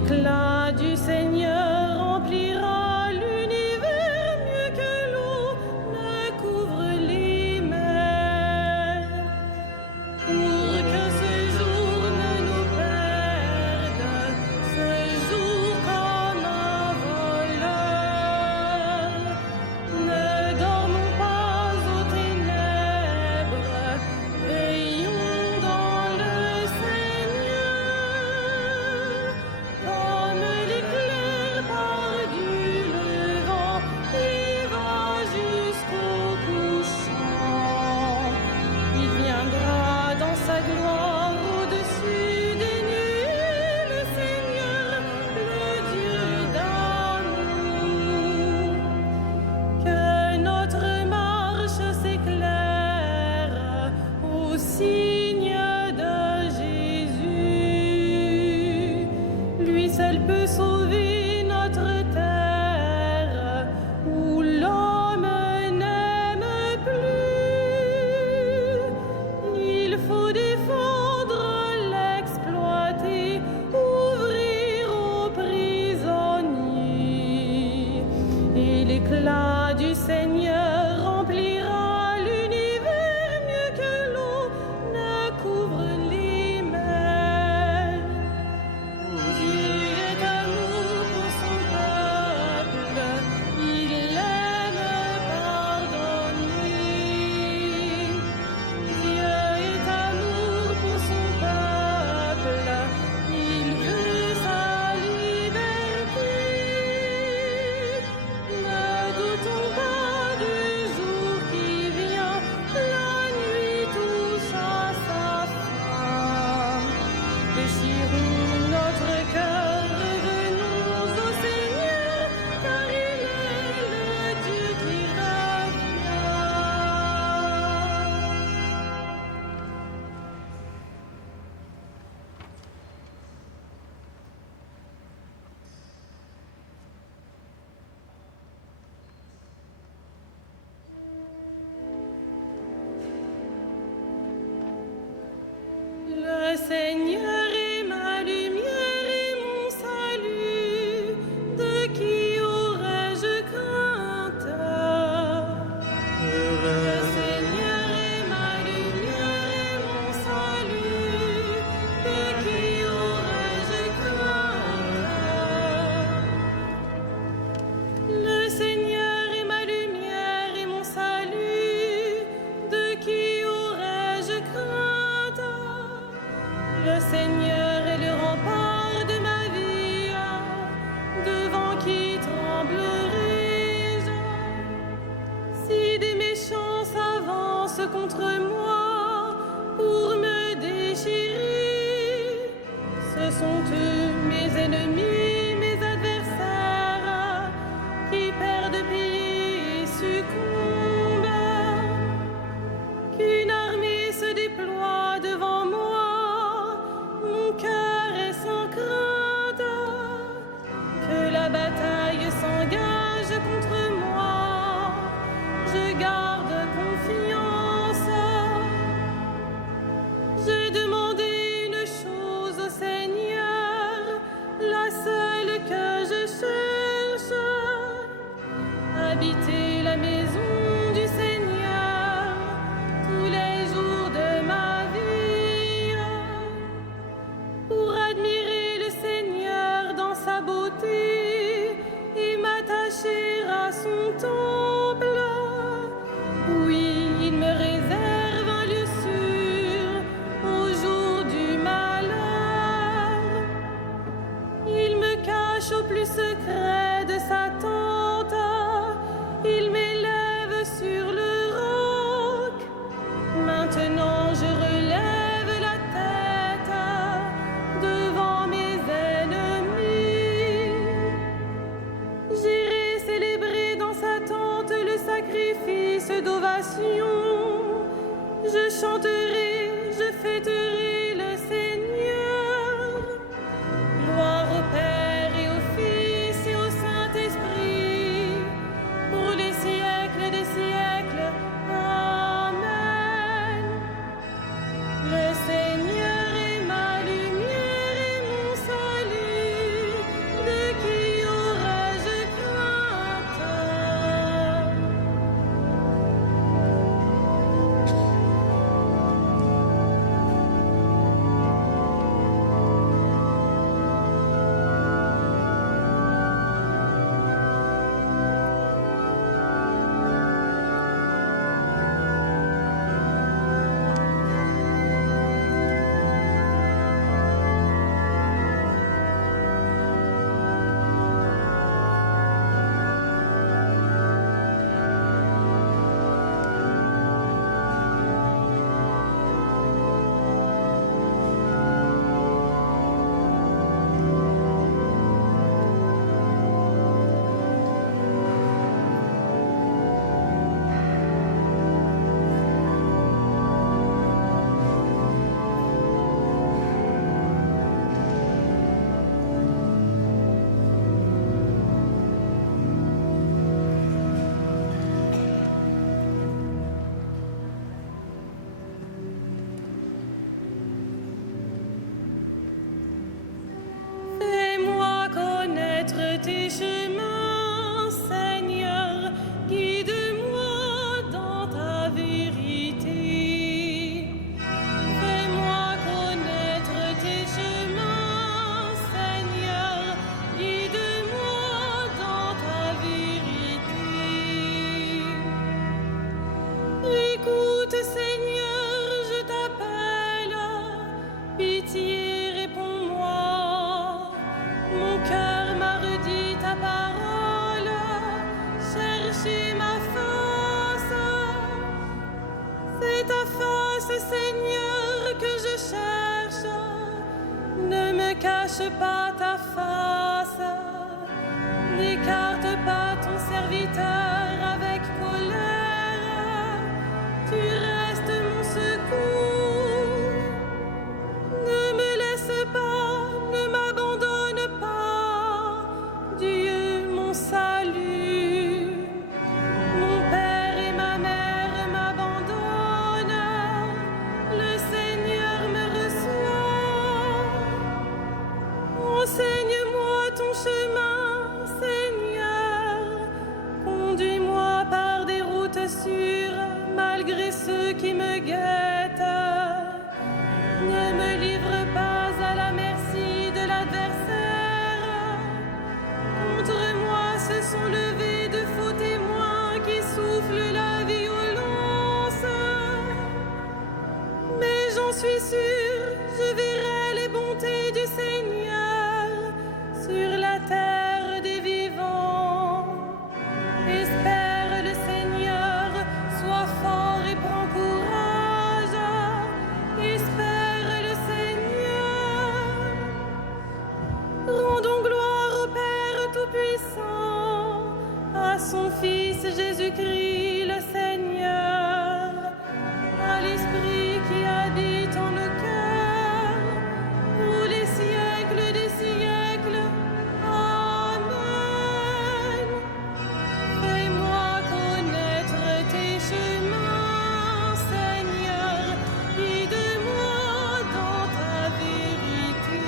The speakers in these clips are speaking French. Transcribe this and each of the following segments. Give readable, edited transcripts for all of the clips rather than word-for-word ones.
L'éclat du Seigneur remplira l'univers mieux que l'eau ne couvre les mers. Pour que ce jour ne nous perde, ce jour comme un voleur, ne dormons pas aux ténèbres, veillons dans le Seigneur. Comme l'éclair part du levant et va jusqu'au couchant, il viendra dans sa gloire au-dessus des nuées, le Seigneur, le Dieu d'amour. Que notre marche s'éclaire au signe de Jésus. Lui seul peut sauver notre terre où l'homme n'aime plus. Il faut défendre l'exploité, ouvrir aux prisonniers. Et l'éclat du Seigneur remplira l'univers mieux que l'eau ne couvre les mers. Dieu est amour pour son peuple, il aime pardonner. Dieu est amour pour son peuple, il veut sa liberté. Ne doutons pas du jour qui vient, la nuit touche à sa fin. Déchirons notre cœur, revenons au Seigneur, car il est le Dieu qui revient. Le Seigneur est ma lumière et mon salut, de qui aurais-je crainte? Le Seigneur est ma lumière et mon salut, de qui aurais-je crainte? Le Seigneur est ma lumière et mon salut, de qui aurais-je crainte? Le Seigneur est le rempart de ma vie, devant qui tremblerai-je? Si des méchants s'avancent contre moi pour me déchirer, ce sont eux mes ennemis, mes adversaires, qui perdent pied et succombent. Qu'une armée se déploie devant moi, mon cœur est sans crainte. Que la bataille s'engage contre moi, je garde confiance. J'ai demandé une chose au Seigneur, la seule que je cherche, habiter la maison du Seigneur tous les jours de ma vie, pour admirer le Seigneur dans sa beauté et m'attacher à son temple. Oui, il me réserve un lieu sûr au jour du malheur. Il me cache au plus secret de sa tente, il m'élève sur le roc. Maintenant je relève la tête devant mes ennemis. J'irai célébrer dans sa tente le sacrifice d'ovation. Je chanterai, je fêterai le Seigneur. Gloire au Père et au Fils et au Saint-Esprit, pour les siècles des siècles. Amen. Le Seigneur est ma lumière et mon salut, cache pas ta face, n'écarte pas ton serviteur avec colère, tu restes mon secours. Ne me laisse pas, ne m'abandonne pas, Dieu mon salut. Mon père et ma mère m'abandonnent, le Seigneur me reçoit. Enseigne-moi ton chemin, Seigneur, conduis-moi par des routes sûres, malgré ceux qui me guettent. Ne me livre pas à la merci de l'adversaire. Contre moi se sont levés de faux témoins qui soufflent la violence. Mais j'en suis sûre, je verrai les bontés du Seigneur sur la terre des vivants. Espère le Seigneur, sois fort et prends courage. Espère le Seigneur. Rendons gloire au Père Tout-Puissant, à son Fils Jésus-Christ le Seigneur, à l'Esprit qui habite en nos cœurs, pour les siècles des siècles. Amen. Fais-moi connaître tes chemins, Seigneur, guide-moi dans ta vérité.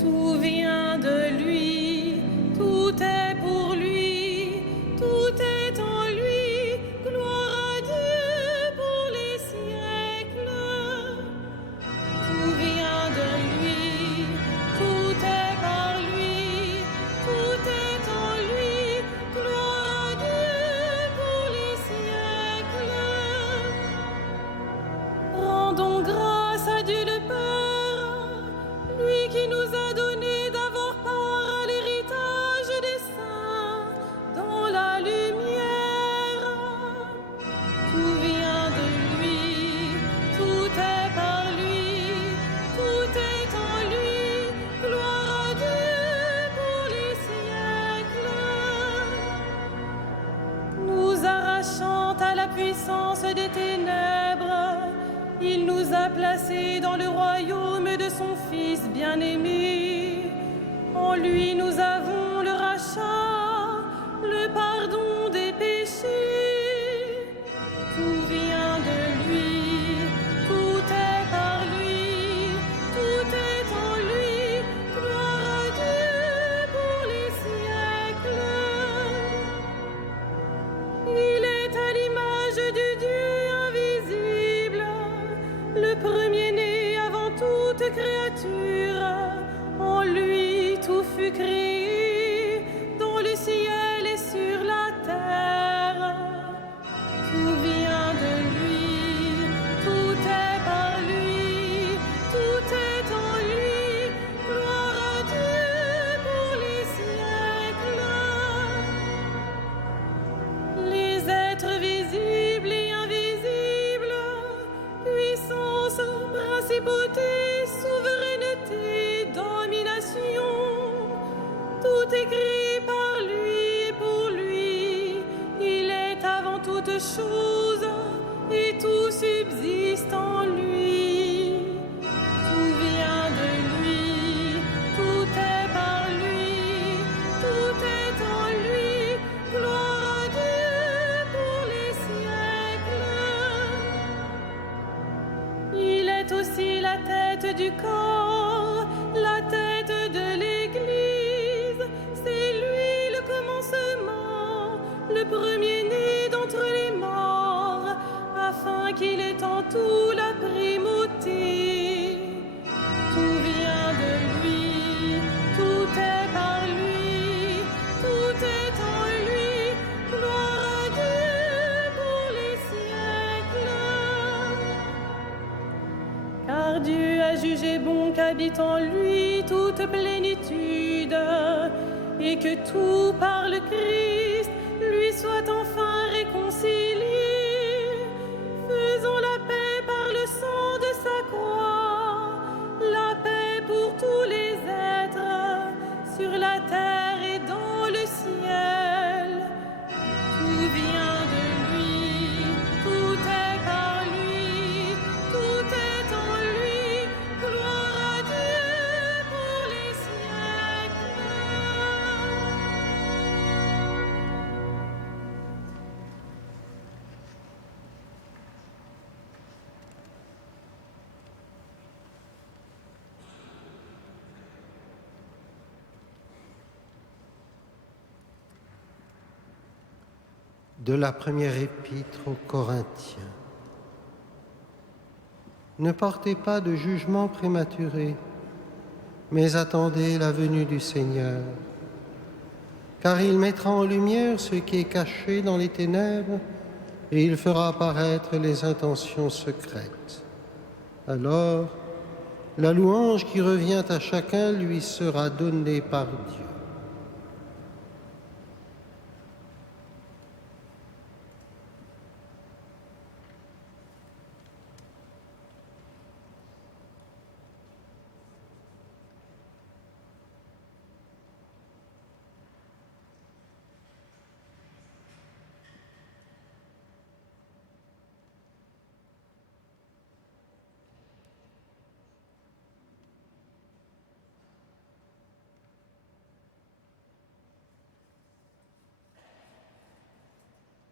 Tout vient de lui, tout est pour lui, tout est en lui. Gloire à Dieu pour les siècles. Tout vient de lui, tout est par lui, tout est en lui. Gloire à Dieu pour les siècles. Rendons grâce à Dieu le Père, lui qui nous a donné d'avoir part à l'héritage des saints dans la lumière. Tout vient de lui, tout est par lui, tout est en lui. Gloire à Dieu pour les siècles. Nous arrachant à la puissance des ténèbres, il nous a placés dans le royaume de son Fils bien-aimé. En lui nous avons le rachat, le pardon des péchés. Tout vient de lui, tout est par lui, tout est en lui. Gloire à Dieu pour les siècles. Il est à l'image du Dieu invisible, le premier-né avant toute créature. En sont écrits par lui et pour lui. Il est avant toute chose et tout subsiste en lui. Tout vient de lui, tout est par lui, tout est en lui. Gloire à Dieu pour les siècles. Il est aussi la tête du corps, la tête de l'Église. C'est lui le commencement, le premier-né d'entre les morts, afin qu'il ait en tout la primauté. Tout vient de lui, tout est par lui, tout est en lui. Gloire à Dieu pour les siècles. Car Dieu a jugé bon qu'habite en lui toute plénitude, et que tout par le Christ lui soit enfin réconcilié. Faisons la paix par le sang de sa croix, la paix pour tous les êtres, sur la terre et dans le ciel. Tout vient de lui, tout est par lui, tout est en lui. Gloire à Dieu pour les siècles. De la première épître aux Corinthiens. Ne portez pas de jugement prématuré, mais attendez la venue du Seigneur, car il mettra en lumière ce qui est caché dans les ténèbres, et il fera apparaître les intentions secrètes. Alors, la louange qui revient à chacun lui sera donnée par Dieu.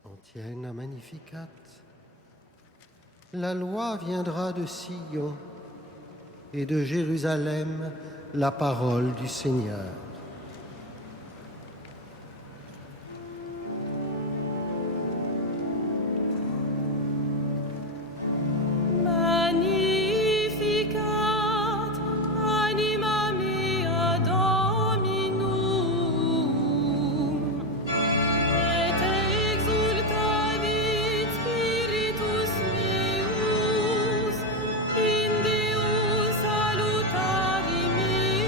Antienne Magnificat. La loi viendra de Sion et de Jérusalem la parole du Seigneur. In Deus salutari meus.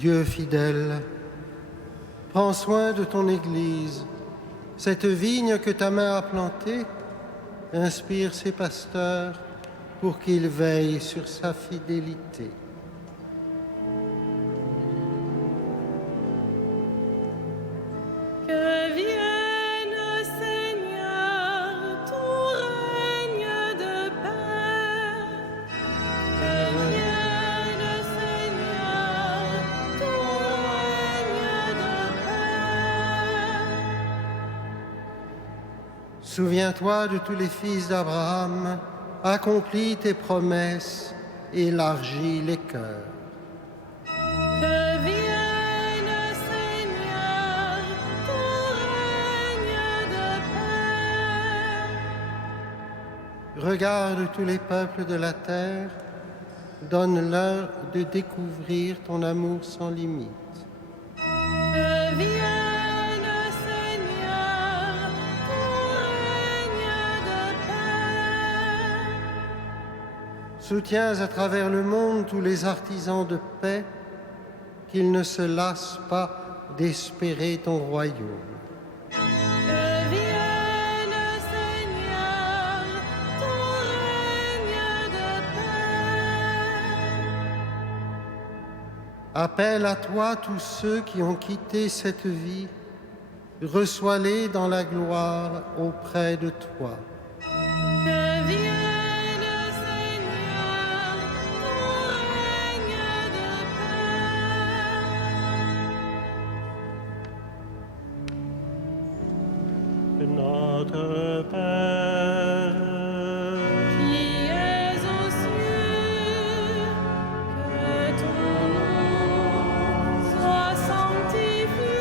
Dieu fidèle, prends soin de ton Église. Cette vigne que ta main a plantée, inspire ses pasteurs pour qu'ils veillent sur sa fidélité. Que vienne, Seigneur, ton règne de paix. Que vienne, Seigneur, ton règne de paix. Souviens-toi de tous les fils d'Abraham, accomplis tes promesses, élargis les cœurs. Que vienne, Seigneur, ton règne de paix. Regarde tous les peuples de la terre, donne-leur de découvrir ton amour sans limite. Que vienne, Seigneur, ton règne de paix. Soutiens à travers le monde tous les artisans de paix, qu'ils ne se lassent pas d'espérer ton royaume. Que vienne, Seigneur, ton règne de paix. Appelle à toi tous ceux qui ont quitté cette vie, reçois-les dans la gloire auprès de toi. Que vienne, Seigneur, ton règne de paix. Notre Père, Qui es aux cieux, que ton nom soit sanctifié,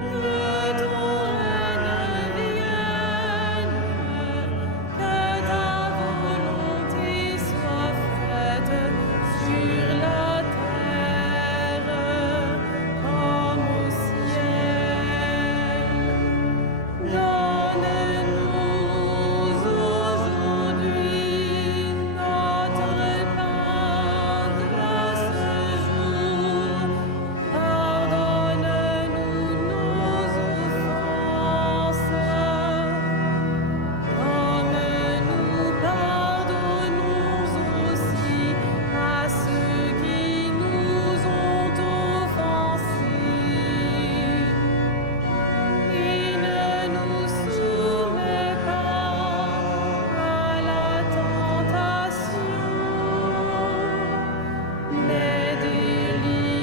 que ton règne vienne, que ta volonté soit faite sur la terre comme au ciel. Donne-nous aujourd'hui notre pain de ce jour. Pardonne-nous nos offenses, comme nous pardonnons aussi à ceux qui nous ont offensés. Et ne nous soumets pas à la tentation, mais délivre-nous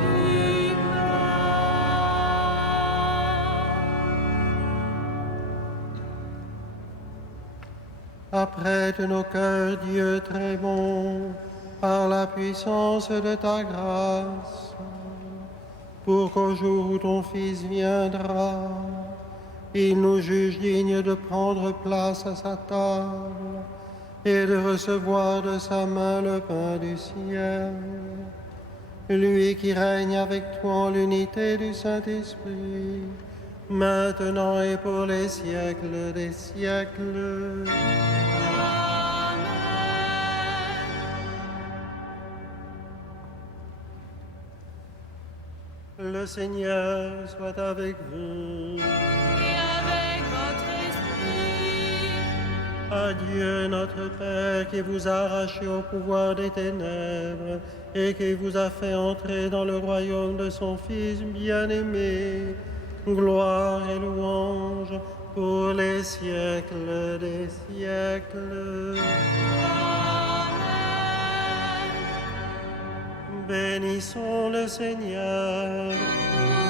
du mal. apprête nos cœurs, Dieu très bon, par la puissance de ta grâce, pour qu'au jour où ton Fils viendra, il nous juge dignes de prendre place à sa table et de recevoir de sa main le pain du ciel. Lui qui règne avec toi en l'unité du Saint-Esprit, maintenant et pour les siècles des siècles. Amen. Le Seigneur soit avec vous. Et avec votre esprit. Adieu notre Père qui vous a arraché au pouvoir des ténèbres et qui vous a fait entrer dans le royaume de son Fils bien-aimé. Gloire et louange pour les siècles des siècles. Amen. Bénissons le Seigneur. Nous